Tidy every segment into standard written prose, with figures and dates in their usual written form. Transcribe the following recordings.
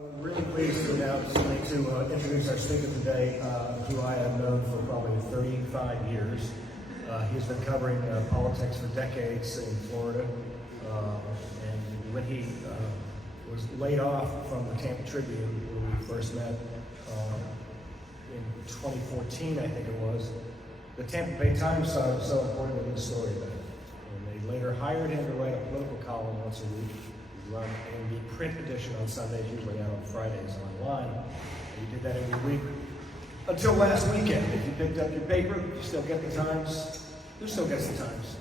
I'm really pleased to introduce our speaker today, who I have known for probably 35 years. He's been covering politics for decades in Florida, and when he was laid off from the Tampa Tribune, where we first met in 2014, I think it was, the Tampa Bay Times saw it so important to do a story about it. And they later hired him to write a political column once a week. Run in the print edition on Sundays, usually out on Fridays online. And he did that every week until last weekend. If you picked up your paper, you still get the Times. Who still gets the Times?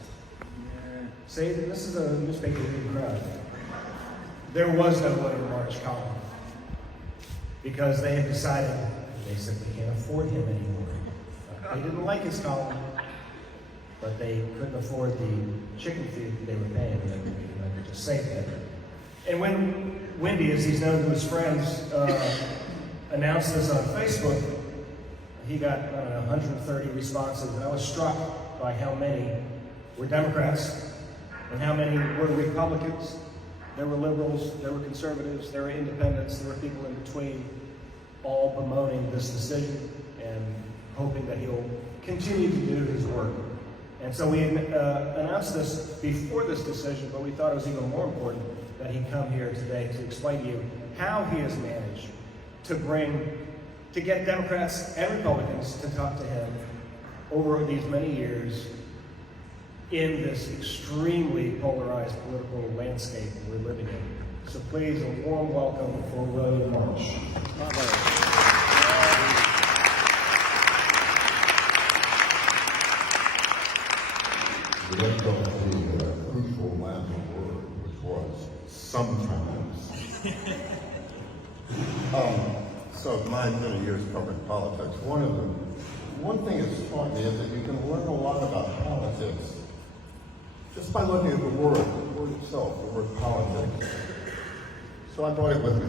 See, this is a newspaper reading crowd. There was no William March column because they had decided they simply can't afford him anymore. They didn't like his column, but they couldn't afford the chicken feed that they were paying him every week. I could just say that. And when Wendy, as he's known to his friends, announced this on Facebook, he got, 130 responses, and I was struck by how many were Democrats and how many were Republicans. There were liberals, there were conservatives, there were independents, there were people in between, all bemoaning this decision and hoping that he'll continue to do his work. And so we announced this before this decision, but we thought it was even more important that he come here today to explain to you how he has managed to get Democrats and Republicans to talk to him over these many years in this extremely polarized political landscape we're living in. So please, a warm welcome for William March. Let's go to the crucial last word, which was sometimes. So my many years covering politics, one thing it's taught me is that you can learn a lot about politics just by looking at the word itself, the word politics. So I brought it with me.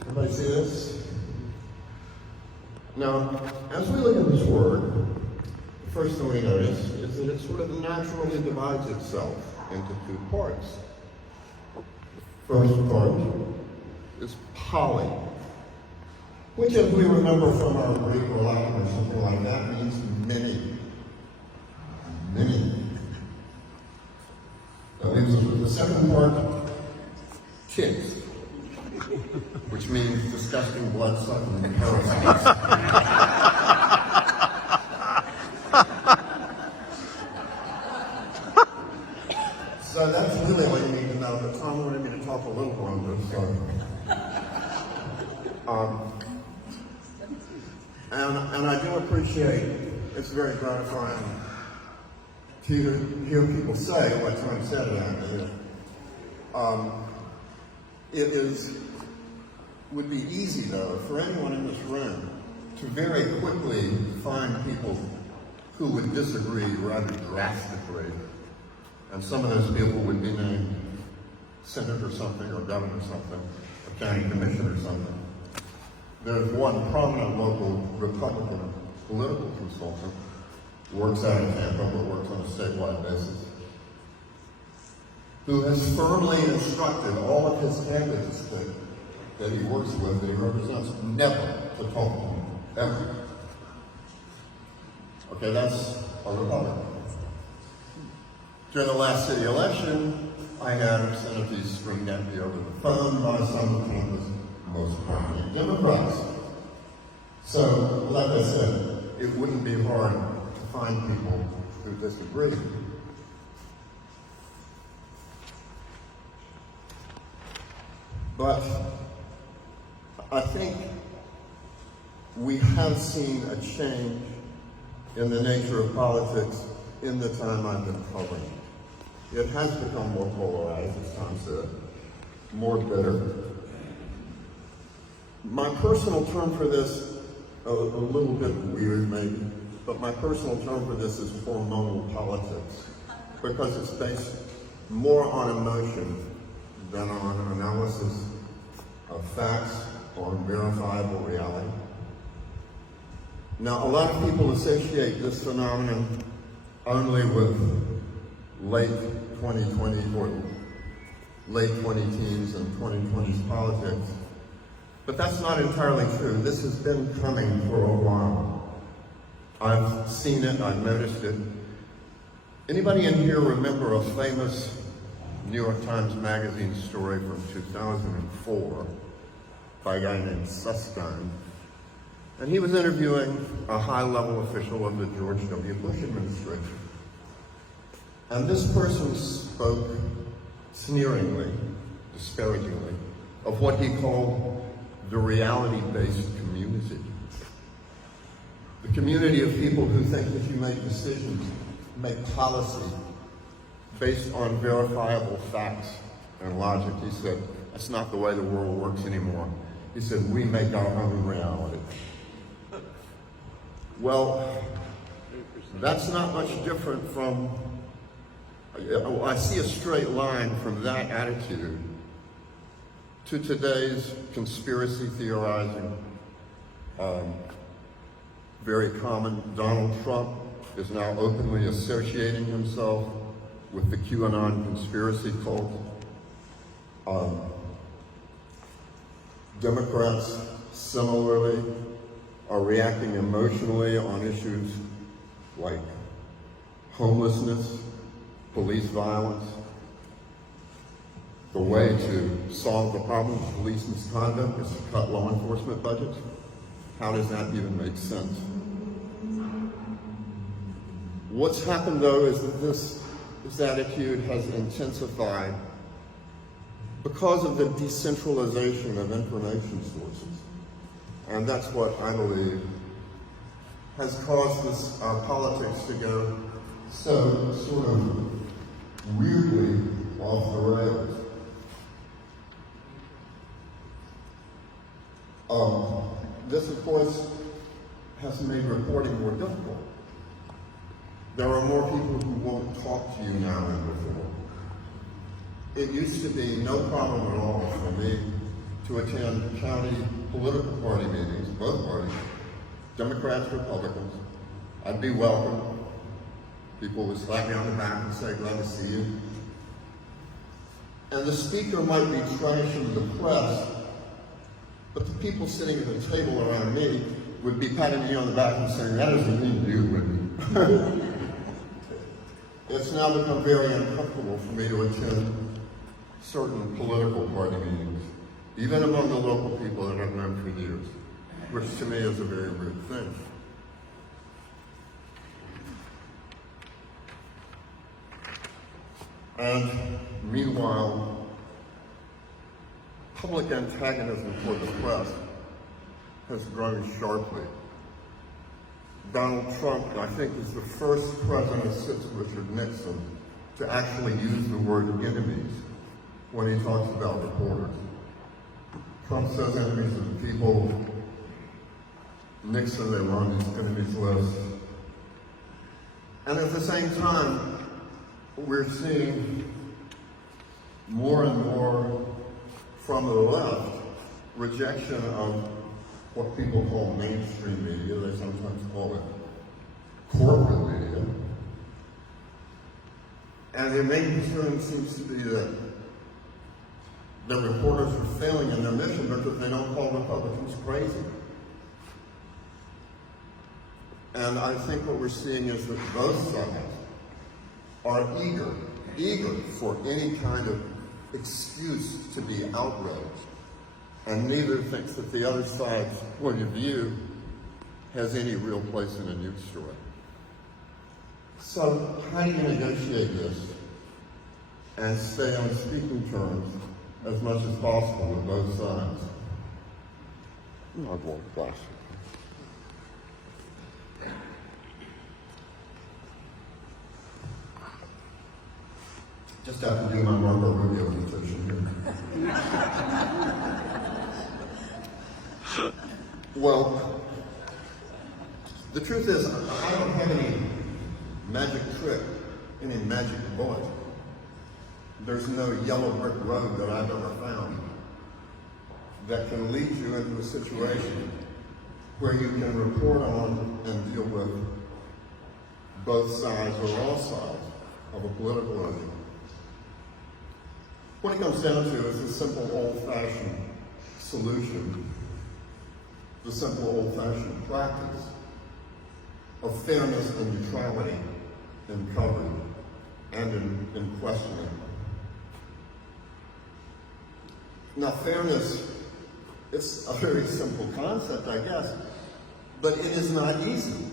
Everybody see this? Now, as we look at this word, the first thing we notice is that it sort of naturally divides itself into two parts. The first part is poly, which, as we remember from our Greek or Latin or something like that, means many. Many. That leaves us with the second part, ticks, which means disgusting blood-sucking parasites. So that's really all you need to know, but Tom wanted me to talk a little more on this. And I do appreciate, it's very gratifying to hear people say what Tom said about it. Would be easy, though, for anyone in this room to very quickly find people who would disagree rather drastically. And some of those people would be named senator something or governor something, or county commissioner something. There's one prominent local Republican political consultant who works out of Tampa, but works on a statewide basis, who has firmly instructed all of his candidates that he works with, that he represents, never to talk to him, ever. Okay, that's a Republican. During the last city election, I had obscenities screamed at me over the phone by some of Tampa's most prominent Democrats. So, like I said, it wouldn't be hard to find people who disagree. But I think we have seen a change in the nature of politics in the time I've been covering. It has become more polarized, as Tom said, more bitter. My personal term for this, a little bit weird maybe, but my personal term for this is hormonal politics, because it's based more on emotion than on analysis of facts or verifiable reality. Now, a lot of people associate this phenomenon only with late 2020 or late 20 teens and 2020s politics. But that's not entirely true. This has been coming for a while. I've seen it, I've noticed it. Anybody in here remember a famous New York Times Magazine story from 2004 by a guy named Susskind? And he was interviewing a high-level official of the George W. Bush administration. And this person spoke sneeringly, disparagingly, of what he called the reality-based community. The community of people who think that you make decisions, make policy based on verifiable facts and logic. He said, that's not the way the world works anymore. He said, we make our own reality. Well, that's not much different from, I see a straight line from that attitude to today's conspiracy theorizing. Very common. Donald Trump is now openly associating himself with the QAnon conspiracy cult. Democrats similarly are reacting emotionally on issues like homelessness, police violence. The way to solve the problem of police misconduct is to cut law enforcement budgets. How does that even make sense? What's happened, though, is that this attitude has intensified because of the decentralization of information sources. And that's what I believe has caused this politics to go so sort of weirdly off the rails. This, of course, has made reporting more difficult. There are more people who won't talk to you now than before. It used to be no problem at all for me to attend county political party meetings, both parties, Democrats, Republicans. I'd be welcome. People would slap me on the back and say, glad to see you. And the speaker might be trashing the press, but the people sitting at the table around me would be patting me on the back and saying, that doesn't mean you, Whitney. It's now become very uncomfortable for me to attend certain political party meetings, even among the local people that I've known for years, which to me is a very rude thing. And meanwhile, public antagonism toward the press has grown sharply. Donald Trump, I think, is the first president since Richard Nixon to actually use the word enemies when he talks about reporters. Trump says enemies of the people. Nixon, they were on his enemies list. And at the same time, we're seeing more and more from the left rejection of what people call mainstream media. They sometimes call it corporate media. And the main concern seems to be that the reporters are failing in their mission because they don't call Republicans crazy. And I think what we're seeing is that both sides are eager for any kind of excuse to be outraged. And neither thinks that the other side's point of view has any real place in a news story. So how do you negotiate this and stay on speaking terms as much as possible with both sides? I'll go with glass. Just have to do my Marco Rubio imitation here. Well, the truth is, I don't have any magic trick, any magic bullet. There's no yellow brick road that I've ever found that can lead you into a situation where you can report on and deal with both sides or all sides of a political issue. What it comes down to is a simple old-fashioned solution, the simple old-fashioned practice of fairness and neutrality in covering and in questioning. Now, fairness, it's a very simple concept, I guess, but it is not easy.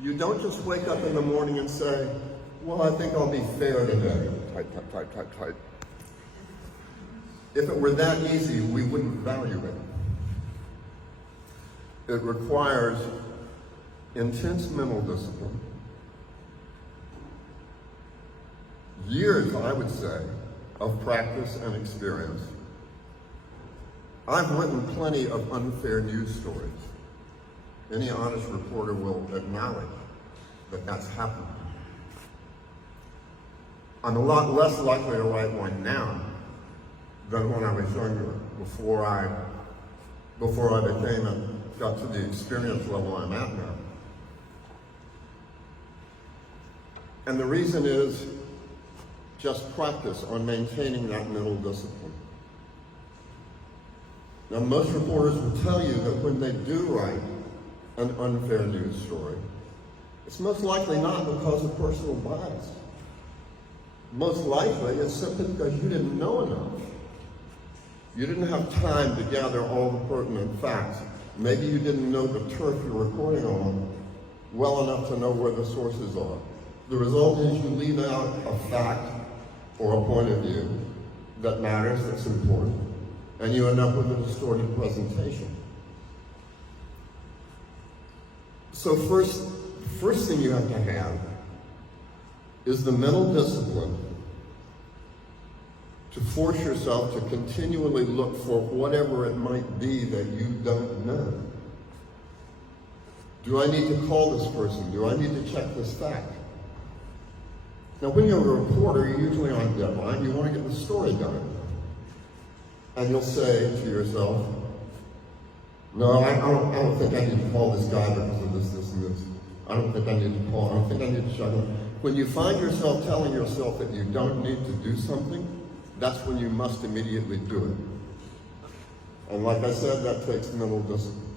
You don't just wake up in the morning and say, well, I think I'll be fair today. Type. If it were that easy, we wouldn't value it. It requires intense mental discipline, years, I would say, of practice and experience. I've written plenty of unfair news stories. Any honest reporter will acknowledge that that's happened. I'm a lot less likely to write one now than when I was younger, before I became and got to the experience level I'm at now. And the reason is just practice on maintaining that mental discipline. Now, most reporters will tell you that when they do write an unfair news story, it's most likely not because of personal bias. Most likely, it's simply because you didn't know enough. You didn't have time to gather all the pertinent facts. Maybe you didn't know the turf you're reporting on well enough to know where the sources are. The result is you leave out a fact or a point of view that matters, that's important, and you end up with a distorted presentation. So first thing you have to have is the mental discipline to force yourself to continually look for whatever it might be that you don't know. Do I need to call this person? Do I need to check this fact? Now, when you're a reporter, you're usually on deadline. You want to get the story done. And you'll say to yourself, no, I don't think I need to call this guy because of this, and this. I don't think I need to call. I don't think I need to check him. When you find yourself telling yourself that you don't need to do something, that's when you must immediately do it. And like I said, that takes mental discipline.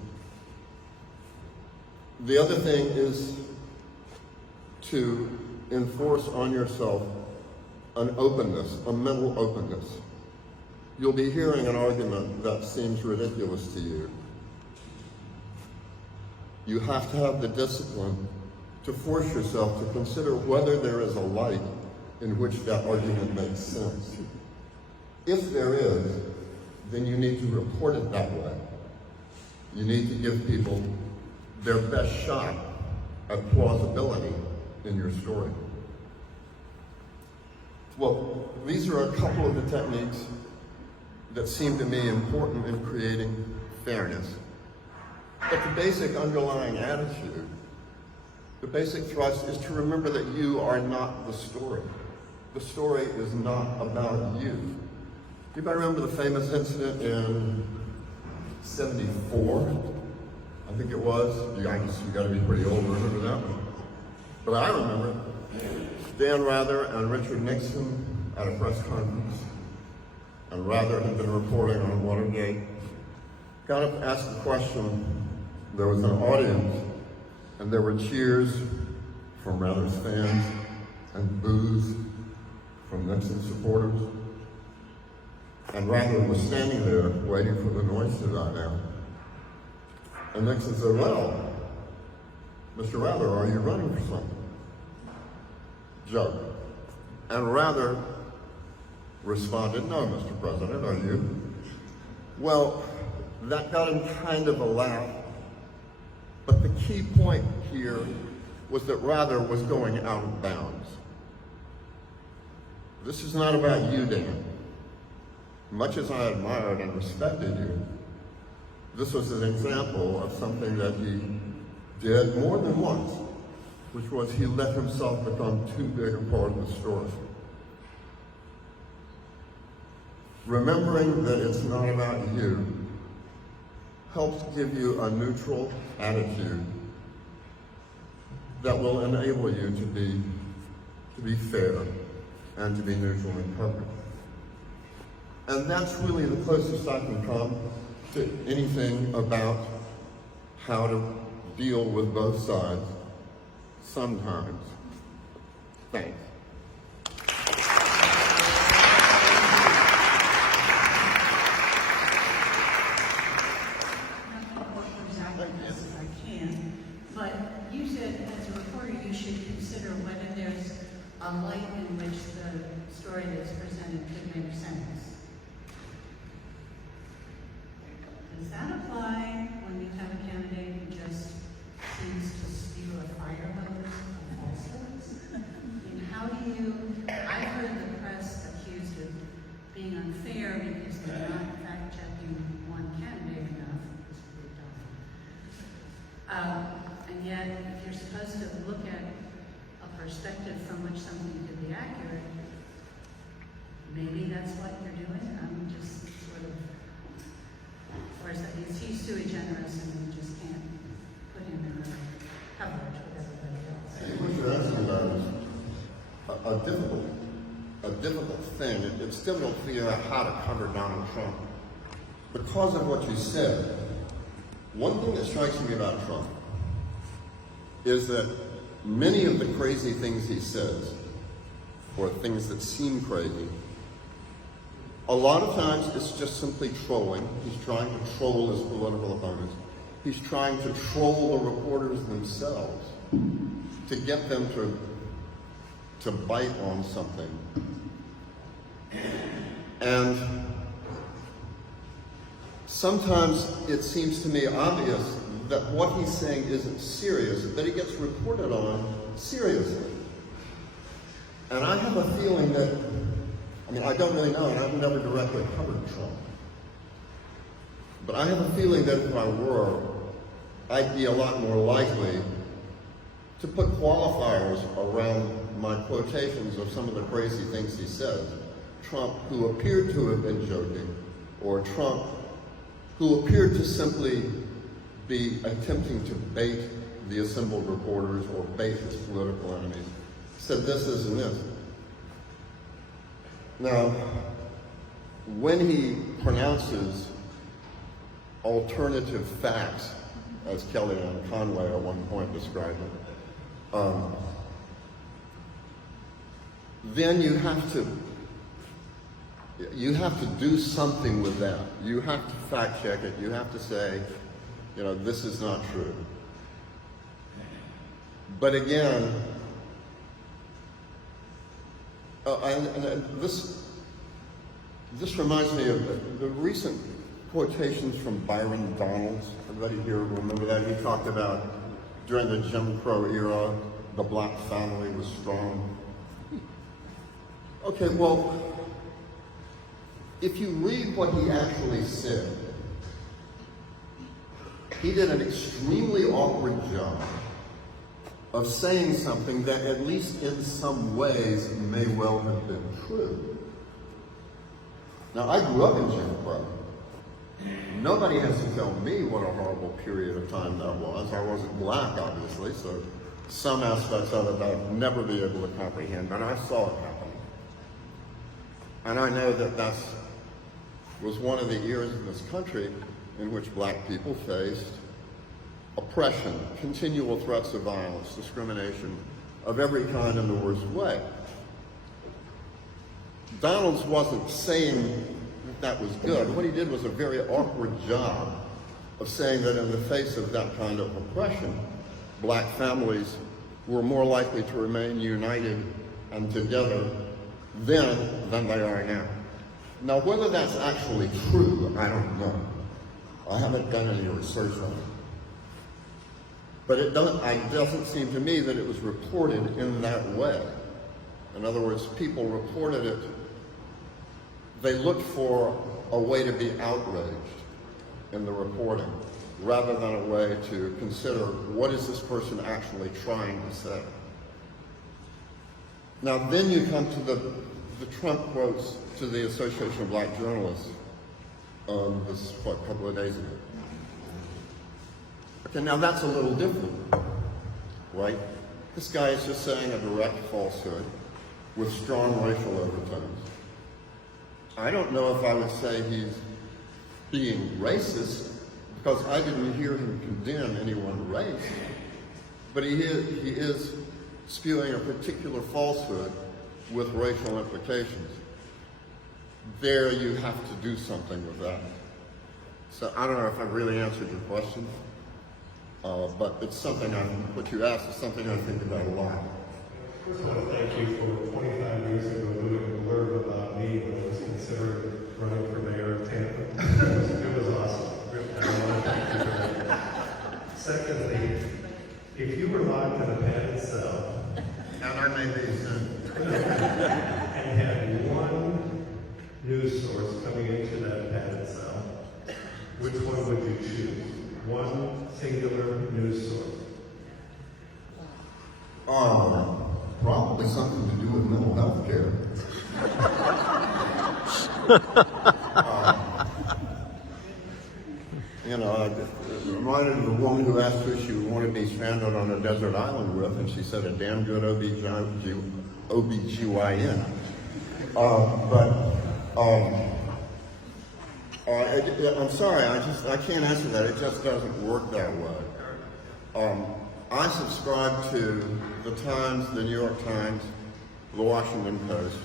The other thing is to enforce on yourself an openness, a mental openness. You'll be hearing an argument that seems ridiculous to you. You have to have the discipline to force yourself to consider whether there is a light in which that argument makes sense. If there is, then you need to report it that way. You need to give people their best shot at plausibility in your story. Well, these are a couple of the techniques that seem to me important in creating fairness. But the basic underlying attitude, the basic thrust is to remember that you are not the story. The story is not about you. Anybody remember the famous incident in '74? I think it was. You got to be pretty old to remember that one. But I remember Dan Rather and Richard Nixon at a press conference. And Rather had been reporting on Watergate. Got up to ask a question. There was an audience, and there were cheers from Rather's fans and boos from Nixon supporters. And Rather was standing there waiting for the noise to die down. And Nixon said, well, Mr. Rather, are you running for something? Joke. And Rather responded, no, Mr. President, are you? Well, that got him kind of a laugh. But the key point here was that Rather was going out of bounds. This is not about you, Dan. Much as I admired and respected you, this was an example of something that he did more than once, which was he let himself become too big a part of the story. Remembering that it's not about you helps give you a neutral attitude that will enable you to be fair and to be neutral in purpose. And that's really the closest I can come to anything about how to deal with both sides sometimes. Thanks. But you said, as a reporter, you should consider whether there's a light in which the story that's presented could make sense. Does that apply when you have a candidate who just seems to spew a fire hose of falsehoods? I mean, how do you, I've heard the press accused of being unfair because they're not fact-checking one candidate enough. It's pretty dumb. And yet, if you're supposed to look at a perspective from which something could be accurate, maybe that's what you're doing. I'm just sort of, or is that he's sui generis and you just can't put him in the coverage with everybody else. What you're asking about is a difficult thing. It's difficult to figure out how to cover Donald Trump because of what you said. One thing that strikes me about Trump is that many of the crazy things he says, or things that seem crazy, a lot of times it's just simply trolling. He's trying to troll his political opponents. He's trying to troll the reporters themselves to get them to bite on something. And sometimes it seems to me obvious that what he's saying isn't serious, but he gets reported on seriously. And I have a feeling that, I mean, I don't really know, and I've never directly covered Trump. But I have a feeling that if I were, I'd be a lot more likely to put qualifiers around my quotations of some of the crazy things he says. Trump, who appeared to have been joking, or Trump, who appeared to simply be attempting to bait the assembled reporters or bait his political enemies, said this, this, and this. Now, when he pronounces alternative facts, as Kellyanne Conway at one point described it, then you have to do something with that. You have to fact check it. You have to say, you know, this is not true. But again, this reminds me of the recent quotations from Byron Donalds. Everybody here remember that? He talked about during the Jim Crow era, the black family was strong. Okay, well, if you read what he actually said, he did an extremely awkward job of saying something that, at least in some ways, may well have been true. Now, I grew up in Jim Crow. Nobody has to tell me what a horrible period of time that was. I wasn't black, obviously, so some aspects of it I'd never be able to comprehend, but I saw it happen. And I know that that was one of the eras in this country in which black people faced oppression, continual threats of violence, discrimination of every kind in the worst way. Donalds wasn't saying that was good. What he did was a very awkward job of saying that in the face of that kind of oppression, black families were more likely to remain united and together then than they are now. Now, whether that's actually true, I don't know. I haven't done any research on it. But it doesn't seem to me that it was reported in that way. In other words, people reported it, they looked for a way to be outraged in the reporting, rather than a way to consider what is this person actually trying to say. Now then you come to the Trump quotes to the Association of Black Journalists, this is what, a couple of days ago. Okay, now that's a little different, right? This guy is just saying a direct falsehood with strong racial overtones. I don't know if I would say he's being racist, because I didn't hear him condemn any one race, but he is spewing a particular falsehood with racial implications. There you have to do something with that. So I don't know if I've really answered your question, but it's something what you asked is something I think about a lot. First, I want to thank you for 25 years ago doing a blurb about me when I was considering running for mayor of Tampa. It was awesome. I want to thank you for that. Secondly, if you were locked in a padded cell, And I may be soon. and had one news source coming into that padded cell, which one would you choose? One singular news source. Probably something to do with mental health care. I'm reminded of the woman who asked who she wanted to be stranded on a desert island with, and she said a damn good OBGYN. I'm sorry, I can't answer that. It just doesn't work that way. I subscribe to the Times, the New York Times, the Washington Post.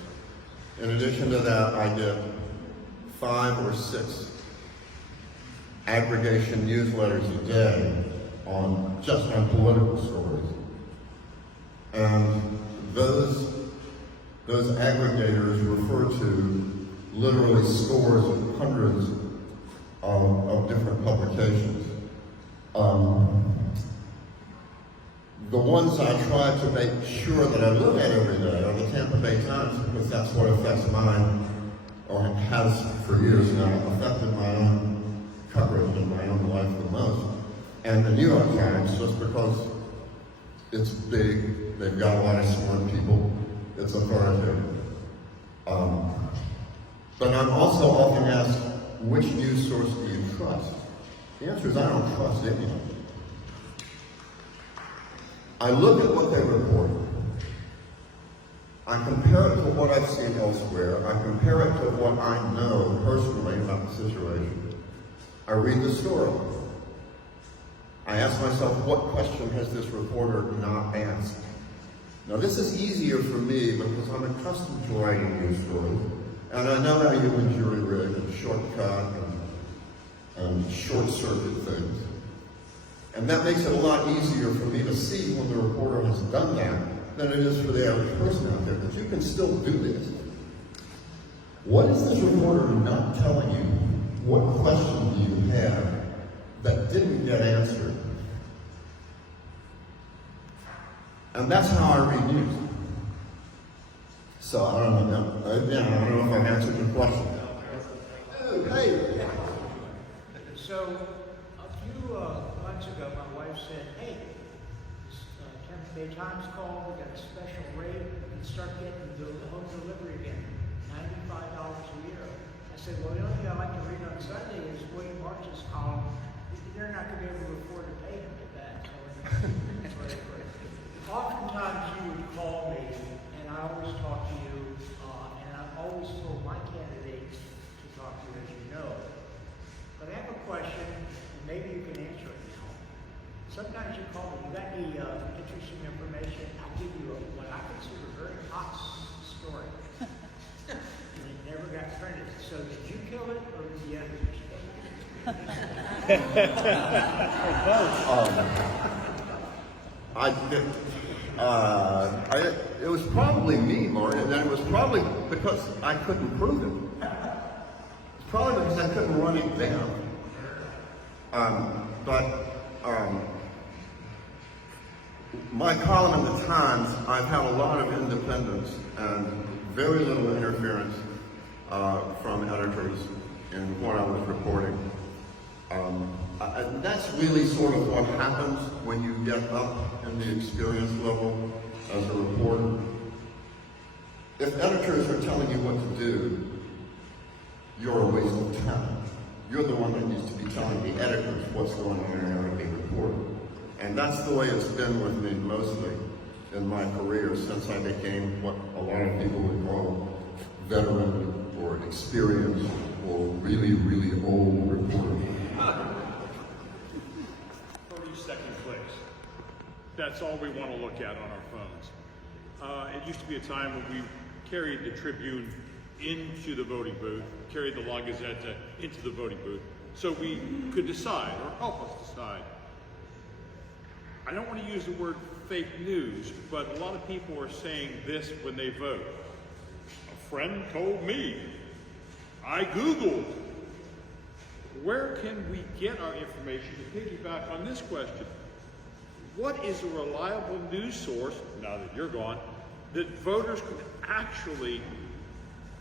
In addition to that, I get 5 or 6 aggregation newsletters a day just on political stories. And those aggregators refer to literally scores of hundreds of different publications. The ones I try to make sure that I look at every day are the Tampa Bay Times, because that's what affects mine, or has for years now, affected my own coverage in my own life the most. And the New York Times, just because it's big, they've got a lot of smart people, it's authoritative. But I'm also often asked, which news source do you trust? The answer is I don't trust anyone. I look at what they report. I compare it to what I've seen elsewhere. I compare it to what I know personally about the situation. I read the story. I ask myself, what question has this reporter not asked? Now, this is easier for me because I'm accustomed to writing news stories, and I know how you can jury rig and shortcut and short-circuit things. And that makes it a lot easier for me to see when the reporter has done that than it is for the average person out there, because you can still do this. What is this reporter not telling you? What question do you have that didn't get answered? And that's how I read news. So I don't know. Again, I don't know if I've answered your question. Oh, hey. So a few months ago, my wife said, "Hey, this Tampa Bay Times called. We got a special rate. We can start getting the home delivery again, $95 a year." I said, "Well, the only thing I like to read on Sunday is William March's column. They're not going to be able to afford to pay him to that." So oftentimes you would call me, and I always talk to you, and I've always told my candidates to talk to you, as you know. But I have a question, and maybe you can answer it now. Sometimes you call me, you got any interesting information, I'll give you what I consider a very hot story. And it never got printed. So did you kill it, or did the editors kill it? I did. It was probably me, Martin, and then it was probably because I couldn't prove it. It's probably because I couldn't run it down. My column in the Times, I've had a lot of independence and very little interference from editors in what I was reporting. That's really sort of what happens when you get up in the experience level as a reporter. If editors are telling you what to do, you're a waste of time. You're the one that needs to be telling the editors what's going on in a report. And that's the way it's been with me mostly in my career since I became what a lot of people would call veteran or experienced or really, really old reporter. 30-second clicks. That's all we want to look at on our phones. It used to be a time when we carried the Tribune into the voting booth, carried the La Gazzetta into the voting booth, so we could decide, or help us decide. I don't want to use the word fake news, but a lot of people are saying this when they vote. A friend told me. I Googled. Where can we get our information to piggyback on this question? What is a reliable news source, now that you're gone, that voters can actually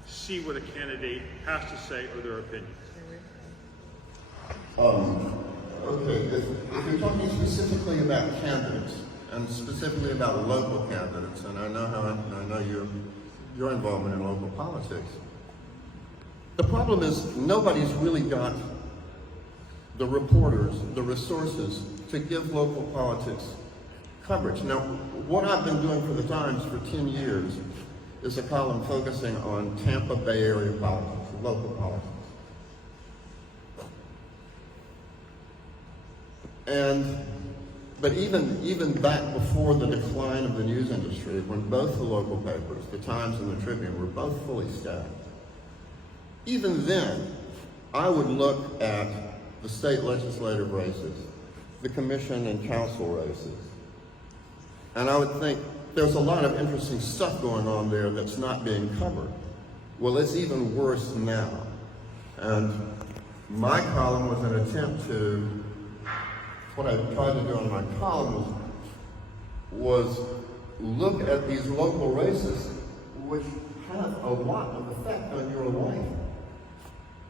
see what a candidate has to say or their opinions? Okay, if you're talking specifically about candidates, and specifically about local candidates, and I know your involvement in local politics, the problem is nobody's really got the reporters, the resources to give local politics coverage. Now, what I've been doing for the Times for 10 years is a column focusing on Tampa Bay Area politics, local politics. But even back before the decline of the news industry, when both the local papers, the Times and the Tribune, were both fully staffed, even then, I would look at the state legislative races, the commission and council races, and I would think there's a lot of interesting stuff going on there that's not being covered. Well, it's even worse now. And my column was an attempt to, what I tried to do in my column was look at these local races which have a lot of effect on your life.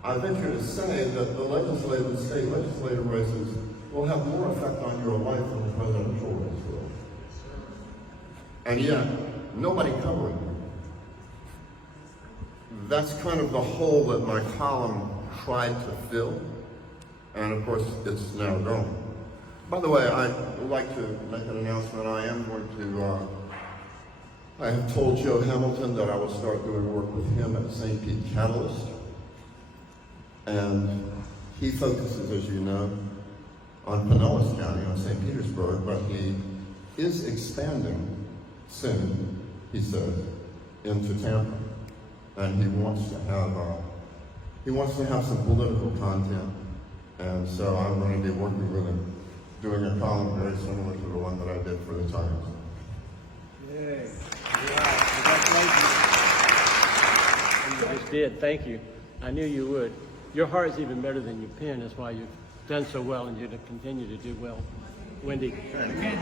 I venture to say that the legislative and state legislative races will have more effect on your life than the presidential race will. And yet, nobody covered it. That's kind of the hole that my column tried to fill, and of course, it's now gone. By the way, I would like to make an announcement. I am going to, I have told Joe Hamilton that I will start doing work with him at St. Pete Catalyst, and he focuses, as you know, on Pinellas County, on St. Petersburg, but he is expanding soon, he says, into Tampa, and he wants to have some political content, and so I'm going to be working with him, doing a column very similar to the one that I did for the Times. Yay! Congratulations! You just did. Thank you. I knew you would. Your heart is even better than your pen. That's why you've done so well, and you're to continue to do well. Wendy. I can't hear you.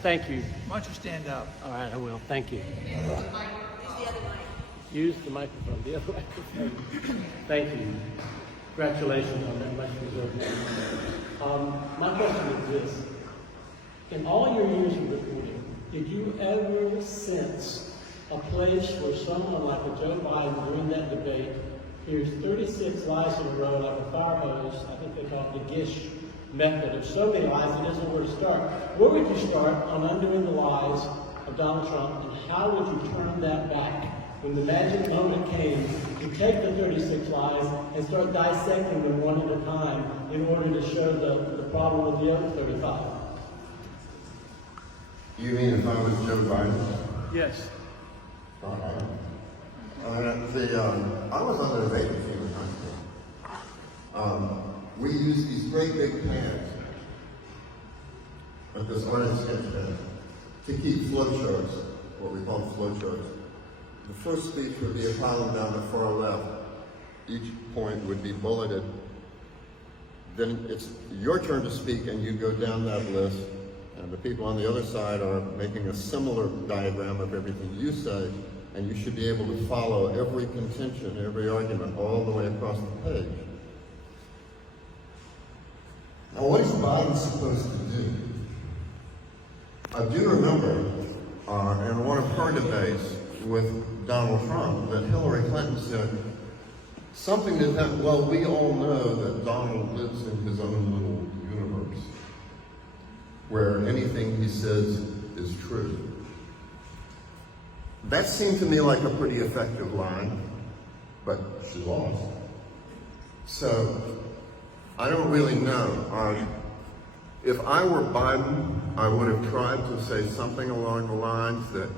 Thank you. Why don't you stand up? All right, I will. Thank you. Use the other mic. Use the microphone. The other microphone. Thank you. Congratulations on that much deserved. My question is this. In all your years of reporting, did you ever sense a place where someone like a Joe Biden during that debate hears 36 lies in a row like a fire hose? I think they call it the Gish method of so many lies, he doesn't know where to start. Where would you start on undoing the lies of Donald Trump, and how would you turn that back when the magic moment came to take the 36 lies and start dissecting them one at a time in order to show the problem with the other 35? You mean if I was Joe Biden? Yes. I was on the debate team in high school. We used these great big pans at this orange sketch pen to keep flow charts, what we call flow charts. The first speech would be a column down the far left. Each point would be bulleted. Then it's your turn to speak, and you go down that list, and the people on the other side are making a similar diagram of everything you say, and you should be able to follow every contention, every argument, all the way across the page. Now, what is Biden supposed to do? I do remember in one of her debates with Donald Trump that Hillary Clinton said something to that, well, we all know that Donald lives in his own little universe where anything he says is true. That seemed to me like a pretty effective line, but she lost. So, I don't really know. If I were Biden, I would have tried to say something along the lines that,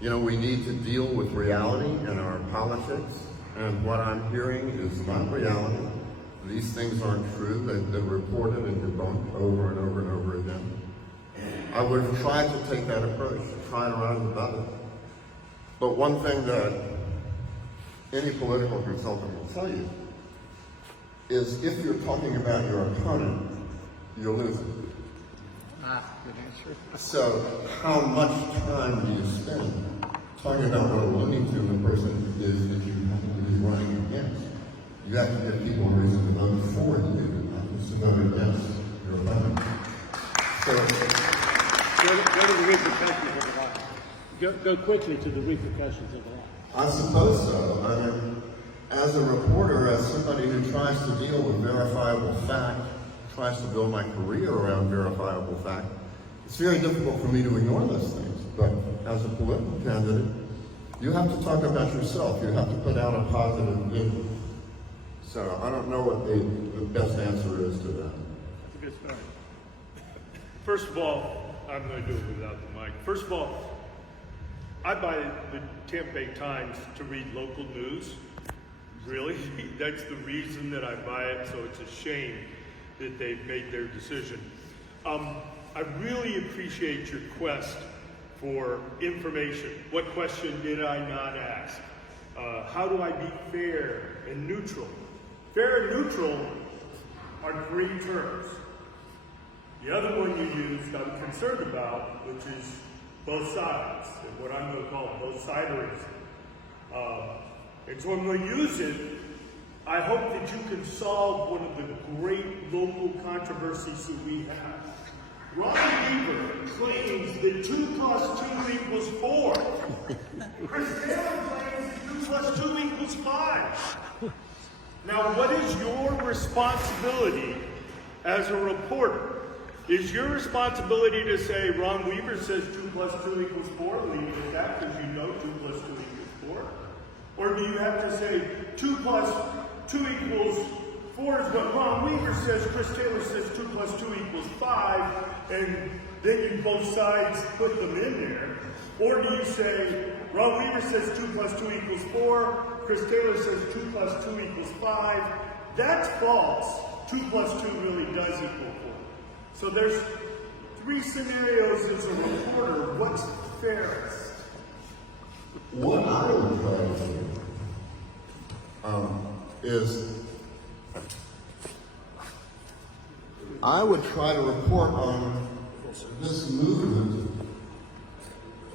you know, we need to deal with reality in our politics, and what I'm hearing is not reality. These things aren't true. They've been reported and debunked over and over and over again. I would have tried to take that approach, try to rise above it. But one thing that any political consultant will tell you is if you're talking about your opponent, you're losing. Good answer. So how much time do you spend talking about what a Looney Tune person is that you happen to be running against? You have to give people a reason to vote for you, not just to vote against your opponent. So Go to the repercussions of the law. Go quickly to the repercussions of the law. I suppose so. I mean, as a reporter, as somebody who tries to deal with verifiable fact, tries to build my career around verifiable fact, it's very difficult for me to ignore those things. But as a political candidate, you have to talk about yourself. You have to put out a positive image. So I don't know what the best answer is to that. That's a good start. First of all, I'm going to do it without the mic. First of all, I buy the Tampa Bay Times to read local news. Really, that's the reason that I buy it, so it's a shame that they've made their decision. I really appreciate your quest for information. What question did I not ask? How do I be fair and neutral? Fair and neutral are great terms. The other one you used, I'm concerned about, which is both sides, and what I'm going to call both siderism. And so I'm going to use it. I hope that you can solve one of the great local controversies that we have. Ron Weaver claims that 2 + 2 equals 4. Chris Taylor claims that 2 + 2 equals 5. Now, what is your responsibility as a reporter? Is your responsibility to say Ron Weaver says 2 + 2 equals 4, leave it at that because you know 2 + 2 equals 4? Or do you have to say 2 + 2 equals 4 is what Ron Weaver says, Chris Taylor says 2 + 2 equals 5, and then you both sides put them in there? Or do you say Ron Weaver says 2 + 2 equals 4, Chris Taylor says 2 + 2 equals 5? That's false. 2 + 2 really does equal 4. So there's 3 scenarios as a reporter. What's fairest? What I would try to do is I would try to report on this movement,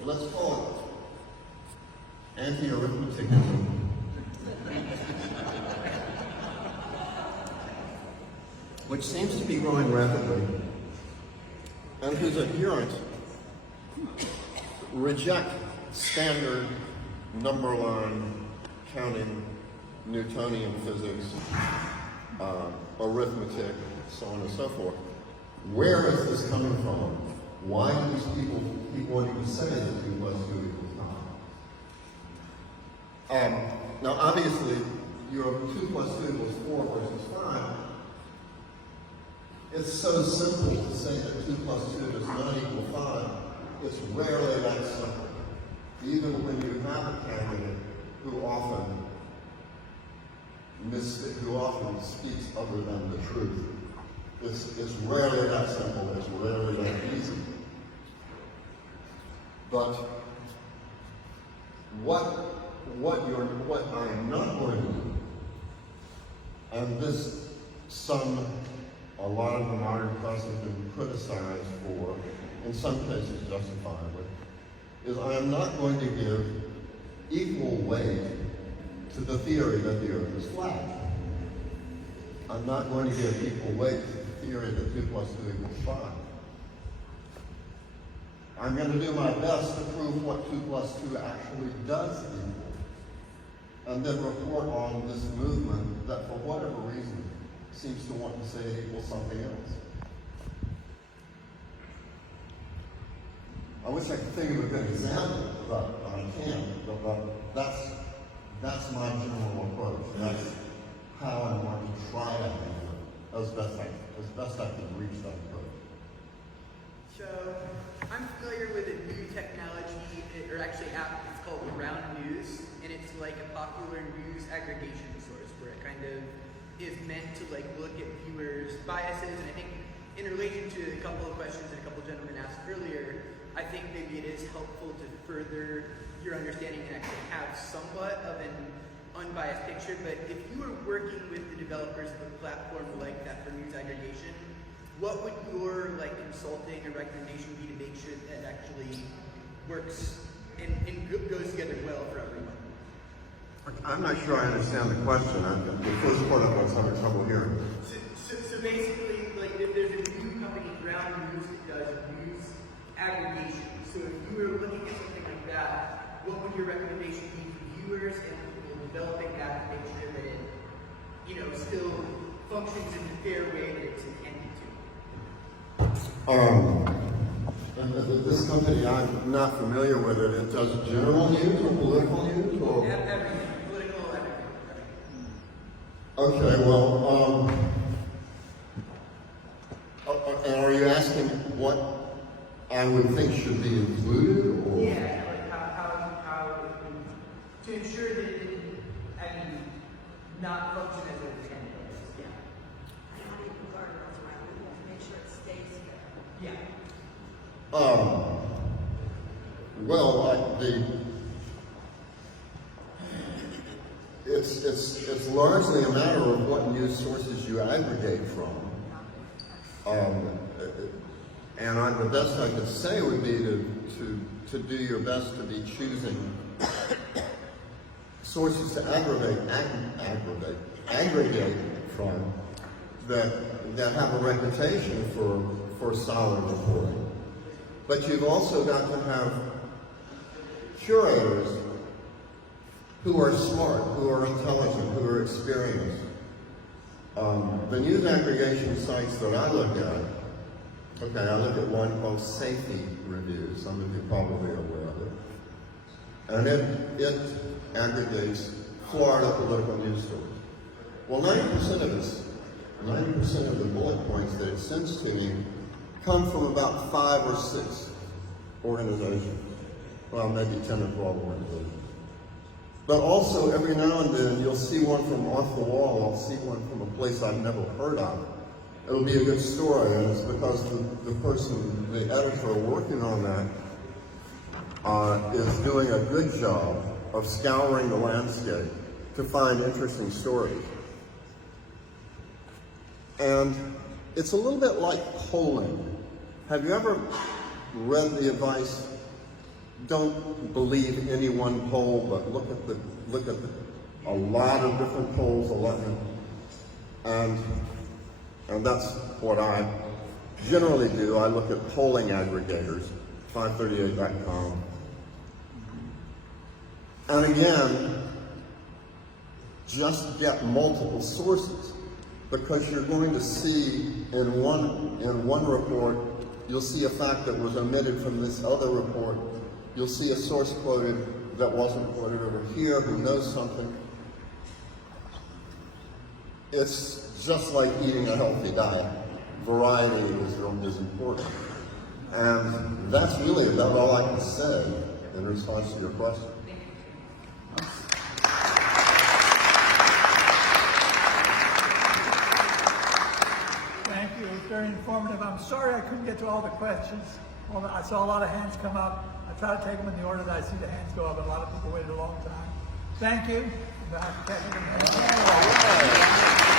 let's call it anti-arithmeticism. Which seems to be growing rapidly, and whose adherents reject standard number line counting, Newtonian physics, arithmetic, so on and so forth. Where is this coming from? Why do these people keep wanting to say that 2 + 2 equals 9? Now, obviously, your 2 + 2 equals 4 versus 5. It's so simple to say that 2 + 2 does not equal 5. It's rarely that simple. Even when you have a candidate who often speaks other than the truth. It's rarely that simple, it's rarely that easy. But what I am not going to do, and this a lot of the modern press has been criticized for, in some cases justifiably, is I am not going to give equal weight to the theory that the Earth is flat. I'm not going to give equal weight to the theory that 2 + 2 equals 5. I'm going to do my best to prove what 2 + 2 actually does equal, and then report on this movement that for whatever reason seems to want to say it equals something else. I wish I could think of a good example, but I can't. But that's my general approach. That's how I want to try to handle it as best I can reach that approach. So I'm familiar with a new technology, or actually app. It's called Around News, and it's like a popular news aggregation source where it kind of is meant to like look at viewers' biases. And I think in relation to a couple of questions that a couple of gentlemen asked earlier, I think maybe it is helpful to further your understanding and actually have somewhat of an unbiased picture. But if you were working with the developers of a platform like that for news aggregation, what would your like consulting or recommendation be to make sure that actually works and goes together well for everyone? I'm not sure I understand the question. The first part of it I was having trouble hearing. So basically, like there's a new company, Ground News, that does news aggregation. So if you were looking at something like that, what would your recommendation be to viewers and people developing that to make sure that it, you know, still functions in the fair way that it's intended to? This company, I'm not familiar with it. It does general news or political news or Everything, political, everything. Okay, well, and are you asking what I would think should be included, or? Yeah, like how to ensure that it didn't, I mean, not function as it intended. Yeah. How do you put guardrails around it to make sure it stays there? Yeah. Well, it's largely a matter of what news sources you aggregate from. And the best I could say would be to do your best to be choosing sources to aggregate from that have a reputation for solid reporting. But you've also got to have curators who are smart, who are intelligent, who are experienced. The news aggregation sites that I look at, okay, I look at one called Safety Review. Some of you probably are aware of it. And it aggregates Florida political news stories. Well, 90% of the bullet points that it sends to me come from about 5 or 6 organizations. Well, maybe 10 or 12 organizations. But also, every now and then, you'll see one from off the wall. I'll see one from a place I've never heard of. It'll be a good story, and it's because the person, the editor working on that, is doing a good job of scouring the landscape to find interesting stories. And it's a little bit like polling. Have you ever read the advice, don't believe any one poll, but look at a lot of different polls, and that's what I generally do. I look at polling aggregators, 538.com. And again, just get multiple sources, because you're going to see in one report, you'll see a fact that was omitted from this other report. You'll see a source quoted that wasn't quoted over here who knows something. It's just like eating a healthy diet. Variety is important. And that's really about all I can say in response to your question. Thank you. It was very informative. I'm sorry I couldn't get to all the questions. I saw a lot of hands come up. I try to take them in the order that I see the hands go up, and a lot of people waited a long time. Thank you. On behalf of Kevin and